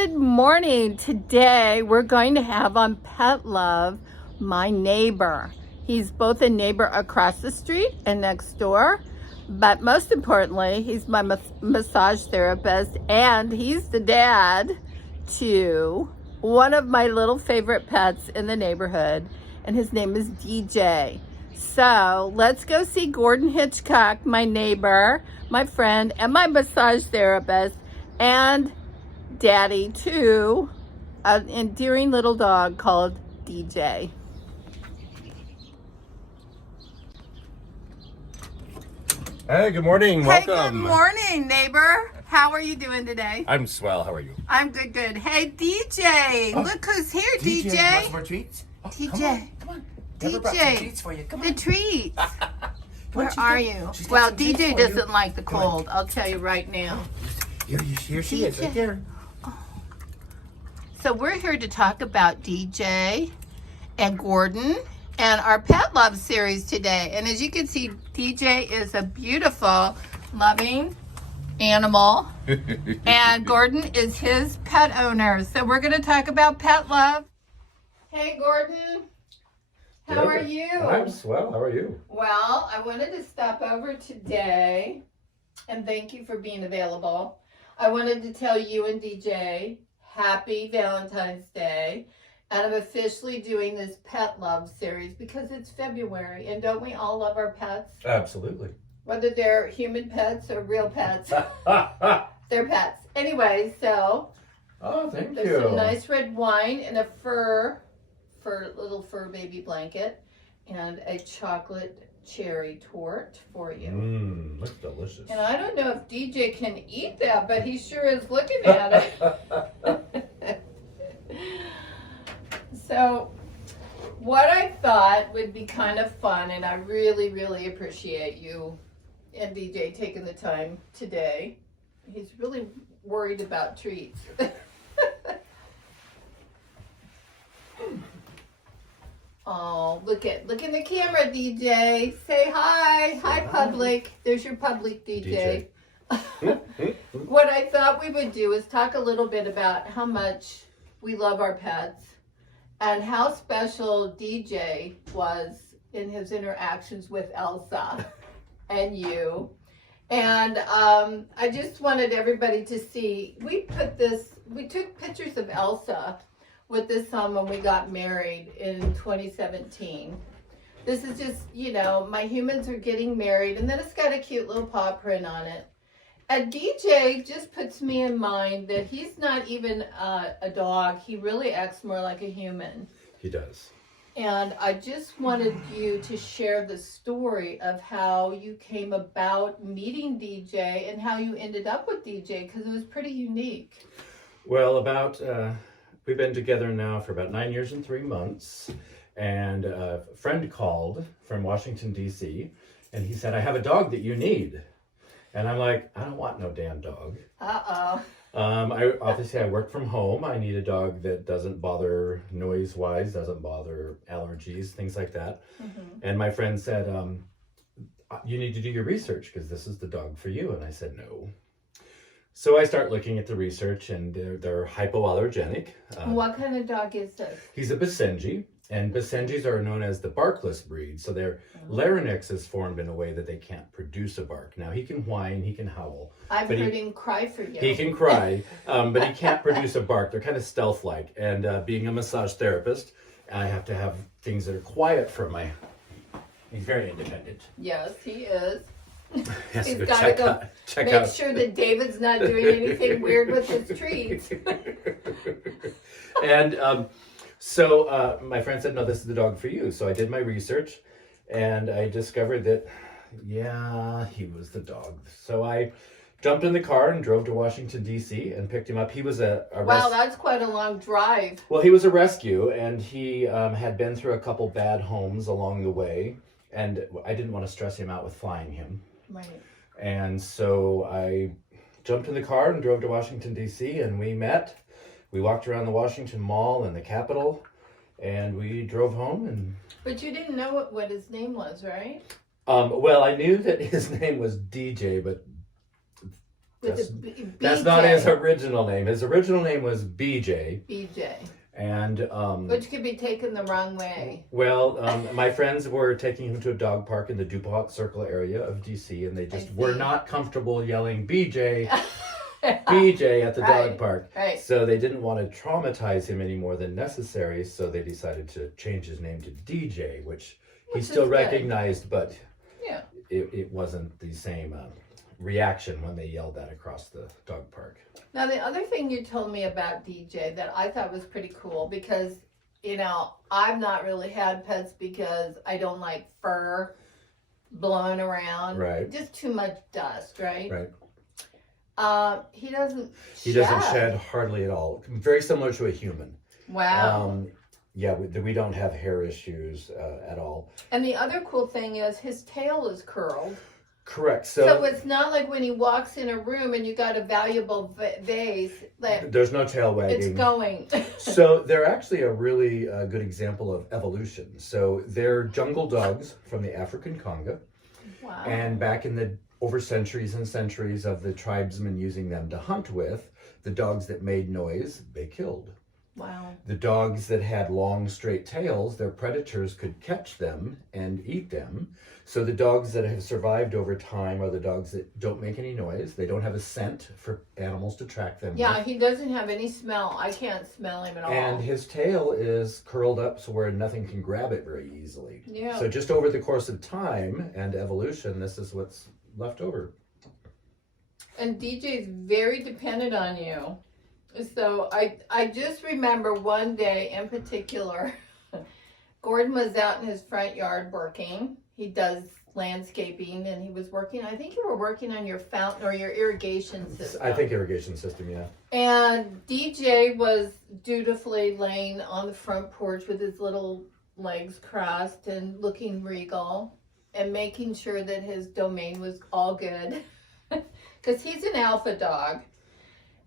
Good morning. Today we're going to have on Pet Love my neighbor. He's both a neighbor across the street and next door, but most importantly, he's my massage therapist, and he's the dad to one of my little favorite pets in the neighborhood, and his name is DJ. So let's go see Gordon Hitchcock, my neighbor, my friend, and my massage therapist, and Daddy to an endearing little dog called DJ. Hey, good morning. Welcome. Hey, good morning, neighbor. How are you doing today? I'm swell. How are you? I'm good, good. Hey, DJ. Oh, look who's here, DJ. DJ. You want some more treats? Oh, DJ. Come on. Debra brought some treats for you. Come on. The treats. Where she's are got- you? she's got Well, some treats DJ for you. doesn't like the Come on. cold. I'll tell you right now. Here she is, right there. So we're here to talk about DJ and Gordon and our Pet Love series today. And as you can see, DJ is a beautiful, loving animal. And Gordon is his pet owner. So we're going to talk about Pet Love. Hey, Gordon. How Debra, are you? I'm swell. How are you? Well, I wanted to stop over today and thank you for being available. I wanted to tell you and DJ happy Valentine's Day. And I'm officially doing this Pet Love series because it's February. And don't we all love our pets? Absolutely. Whether they're human pets or real pets. They're pets. Anyway, so Oh, thank there's you. some nice red wine and a little fur baby blanket and a chocolate cherry tort for you. Looks delicious. And I don't know if DJ can eat that, but he sure is looking at it. So what I thought would be kind of fun, and I really, really appreciate you and DJ taking the time today. He's really worried about treats. Oh, look in the camera, DJ. Say hi. Hi, public. There's your public, DJ. What I thought we would do is talk a little bit about how much we love our pets and how special DJ was in his interactions with Elsa and you. And I just wanted everybody to see, we took pictures of Elsa with this on when we got married in 2017. This is just, my humans are getting married, and then it's got a cute little paw print on it. And DJ just puts me in mind that he's not even a dog. He really acts more like a human. He does. And I just wanted you to share the story of how you came about meeting DJ and how you ended up with DJ, because it was pretty unique. Well, we've been together now for about 9 years and 3 months, and a friend called from Washington, D.C., and he said, I have a dog that you need. And I'm like, I don't want no damn dog. Uh-oh. I work from home. I need a dog that doesn't bother noise-wise, doesn't bother allergies, things like that. Mm-hmm. And my friend said, you need to do your research because this is the dog for you. And I said, no. So I start looking at the research, and they're hypoallergenic. What kind of dog is this? He's a Basenji, and Basenjis are known as the barkless breed. So their larynx is formed in a way that they can't produce a bark. Now, he can whine, he can howl. I've heard him cry for you. He can cry, but he can't produce a bark. They're kind of stealth-like. And being a massage therapist, I have to have things that are quiet for my... He's very independent. Yes, he is. He's got to go make sure that David's not doing anything weird with his treats. And so my friend said, no, this is the dog for you. So I did my research, and I discovered that, yeah, he was the dog. So I jumped in the car and drove to Washington, D.C. and picked him up. He was Wow, that's quite a long drive. Well, he was a rescue, and he had been through a couple bad homes along the way, and I didn't want to stress him out with flying him. Right. And so I jumped in the car and drove to Washington, D.C., and we met. We walked around the Washington Mall and the Capitol, and we drove home. But you didn't know what his name was, right? Well, I knew that his name was DJ, but With That's, a BJ. that's not his original name. His original name was BJ. BJ. And Which could be taken the wrong way. well, my friends were taking him to a dog park in the DuPont Circle area of DC, and they just were not comfortable yelling BJ, BJ at the dog park. Right. So they didn't want to traumatize him any more than necessary, so they decided to change his name to DJ, which he still recognized, but yeah, it wasn't the same reaction when they yelled that across the dog park. Now, the other thing you told me about DJ that I thought was pretty cool, because, you know, I've not really had pets because I don't like fur blowing around. Right. Just too much dust, right? Right. He doesn't He doesn't shed hardly at all. Very similar to a human. Wow. Yeah, we don't have hair issues at all. And the other cool thing is his tail is curled. Correct. So it's not like when he walks in a room and you got a valuable vase that there's no tail wagging. it's going. So they're actually a really good example of evolution. So they're jungle dogs from the African Congo. Wow. And back in the over centuries and centuries of the tribesmen using them to hunt with, the dogs that made noise, they killed. Wow. The dogs that had long straight tails, their predators could catch them and eat them. So the dogs that have survived over time are the dogs that don't make any noise. They don't have a scent for animals to track them Yeah, with. he doesn't have any smell. I can't smell him at all. And his tail is curled up so where nothing can grab it very easily. Yeah. So just over the course of time and evolution, this is what's left over. And DJ is very dependent on you. So I just remember one day in particular, Gordon was out in his front yard working. He does landscaping, and he was working, I think you were working on your fountain or your irrigation system. I think irrigation system, yeah. And DJ was dutifully laying on the front porch with his little legs crossed and looking regal and making sure that his domain was all good. Because he's an alpha dog.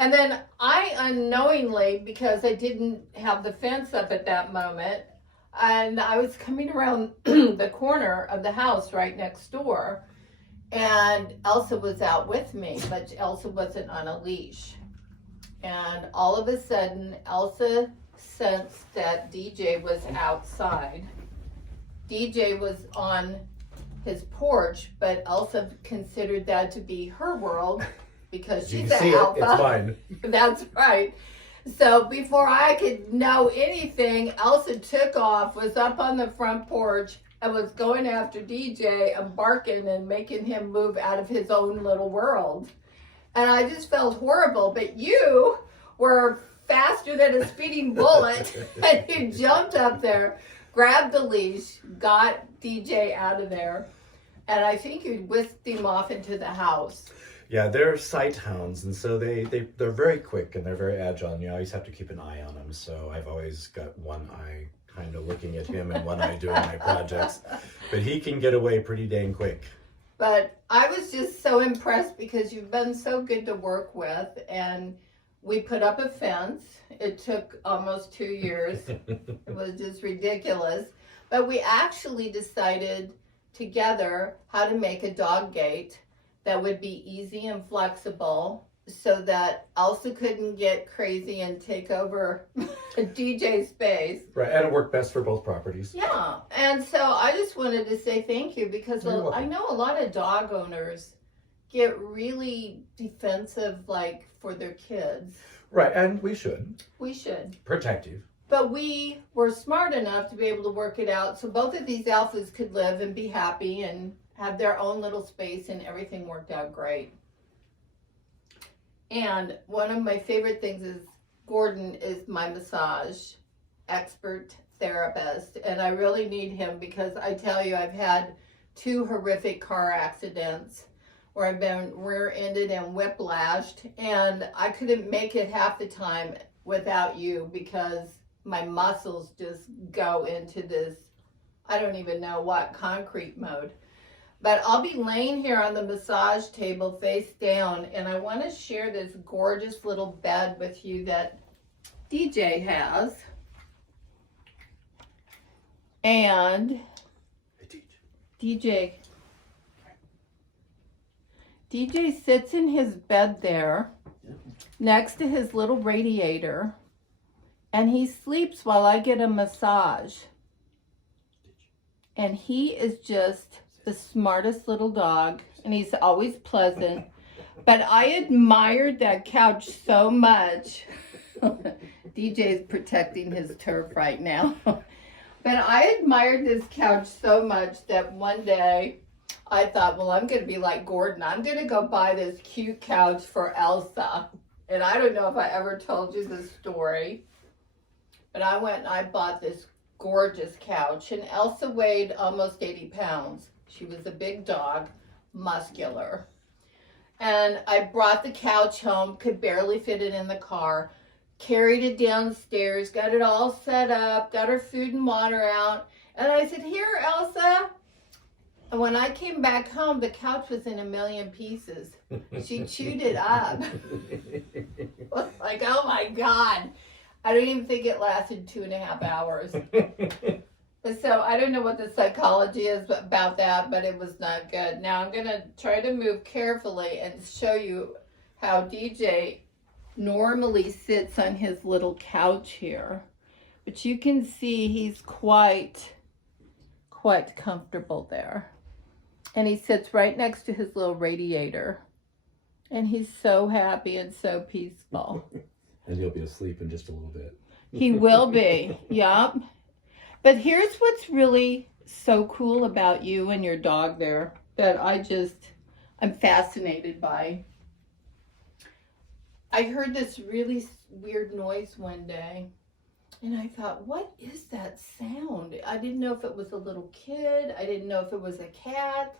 And then I unknowingly, because I didn't have the fence up at that moment, and I was coming around the corner of the house right next door, and Elsa was out with me, but Elsa wasn't on a leash. And all of a sudden, Elsa sensed that DJ was outside. DJ was on his porch, but Elsa considered that to be her world because she's an alpha. It's fine. That's right. So before I could know anything, Elsa took off, was up on the front porch, and was going after DJ and barking and making him move out of his own little world. And I just felt horrible. But you were faster than a speeding bullet, and you jumped up there, grabbed the leash, got DJ out of there, and I think you whisked him off into the house. Yeah, they're sight hounds, and so they're very quick and they're very agile, and you always have to keep an eye on them. So I've always got one eye kind of looking at him and one eye doing my projects. But he can get away pretty dang quick. But I was just so impressed because you've been so good to work with, and we put up a fence. It took almost 2 years. It was just ridiculous. But we actually decided together how to make a dog gate that would be easy and flexible so that Elsa couldn't get crazy and take over DJ's space. Right, and it worked best for both properties. Yeah, and so I just wanted to say thank you because You're welcome. I know a lot of dog owners get really defensive, like, for their kids. Right, and we should. We should. Protective. But we were smart enough to be able to work it out so both of these alphas could live and be happy and have their own little space, and everything worked out great. And one of my favorite things is Gordon is my massage expert therapist, and I really need him because I tell you, I've had 2 horrific car accidents where I've been rear-ended and whiplashed, and I couldn't make it half the time without you because my muscles just go into this, I don't even know what, concrete mode. But I'll be laying here on the massage table face down, and I want to share this gorgeous little bed with you that DJ has. And DJ, DJ sits in his bed there next to his little radiator, and he sleeps while I get a massage. And he is just the smartest little dog, and he's always pleasant. But I admired that couch so much. DJ's protecting his turf right now. But I admired this couch so much that one day I thought, well, I'm going to be like Gordon. I'm going to go buy this cute couch for Elsa. And I don't know if I ever told you this story, but I went and I bought this gorgeous couch. And Elsa weighed almost 80 pounds. She was a big dog, muscular. And I brought the couch home, could barely fit it in the car, carried it downstairs, got it all set up, got her food and water out. And I said, here, Elsa. And when I came back home, the couch was in a million pieces. She chewed it up. Like, oh my God. I don't even think it lasted 2.5 hours. So I don't know what the psychology is about that, but it was not good. Now I'm going to try to move carefully and show you how DJ normally sits on his little couch here. But you can see he's quite comfortable there. And he sits right next to his little radiator. And he's so happy and so peaceful. And he'll be asleep in just a little bit. He will be, yup. But here's what's really so cool about you and your dog there that I'm fascinated by. I heard this really weird noise one day, and I thought, what is that sound? I didn't know if it was a little kid. I didn't know if it was a cat.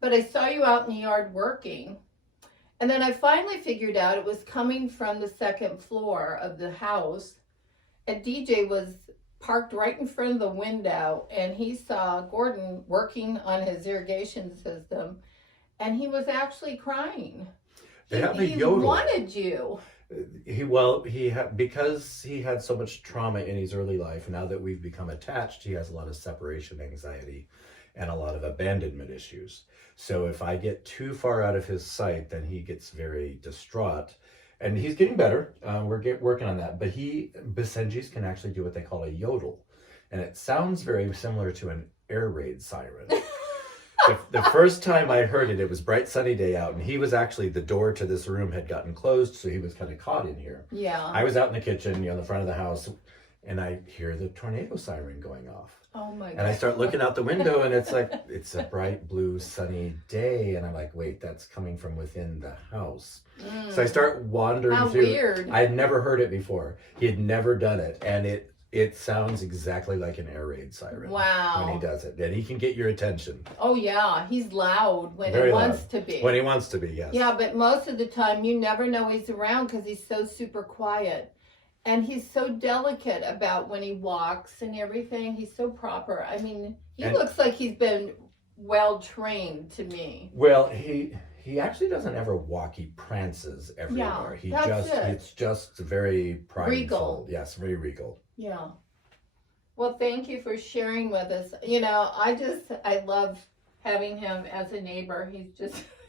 But I saw you out in the yard working. And then I finally figured out it was coming from the second floor of the house. And DJ was parked right in front of the window, and he saw Gordon working on his irrigation system, and he was actually crying. They have a He Yodel. wanted you. Because he had so much trauma in his early life, now that we've become attached, he has a lot of separation anxiety and a lot of abandonment issues. So if I get too far out of his sight, then he gets very distraught. And he's getting better. We're working on that. But Basenjis can actually do what they call a Yodel. And it sounds very similar to an air raid siren. The first time I heard it, it was bright sunny day out, and he was actually, the door to this room had gotten closed, so he was kind of caught in here. Yeah. I was out in the kitchen, in the front of the house, and I hear the tornado siren going off. Oh my God. And I start looking out the window, and it's like, it's a bright blue sunny day, and I'm like, wait, that's coming from within the house. So I start wandering How through. weird. I had never heard it before. He had never done it, and it sounds exactly like an air raid siren. Wow. When he does it. And he can get your attention. Oh yeah, he's loud when Very he wants loud. to be. When he wants to be, yes. Yeah, but most of the time you never know he's around because he's so super quiet. And he's so delicate about when he walks and everything. He's so proper. I mean, he looks like he's been well trained to me. Well, he actually doesn't ever walk. He prances everywhere. Yeah, It's just very prideful. Regal. Yes, very regal. Yeah. Well, thank you for sharing with us. I love having him as a neighbor.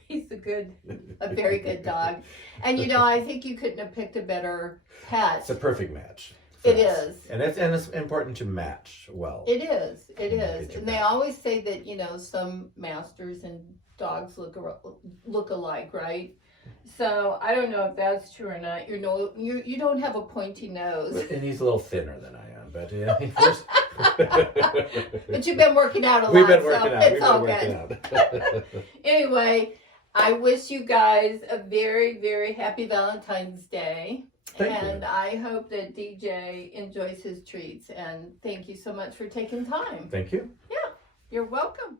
He's a very good dog. And I think you couldn't have picked a better pet. It's a perfect match. It is. And it's important to match well. It is. It Get is. your And they back. always say that, some masters and dogs look alike, right? So I don't know if that's true or not. You don't have a pointy nose. And he's a little thinner than I am, but yeah. But you've been working out a lot. We've been working so out. It's all good. Anyway, I wish you guys a very, very happy Valentine's Day. Thank and you. I hope that DJ enjoys his treats. And thank you so much for taking time. Thank you. You're welcome.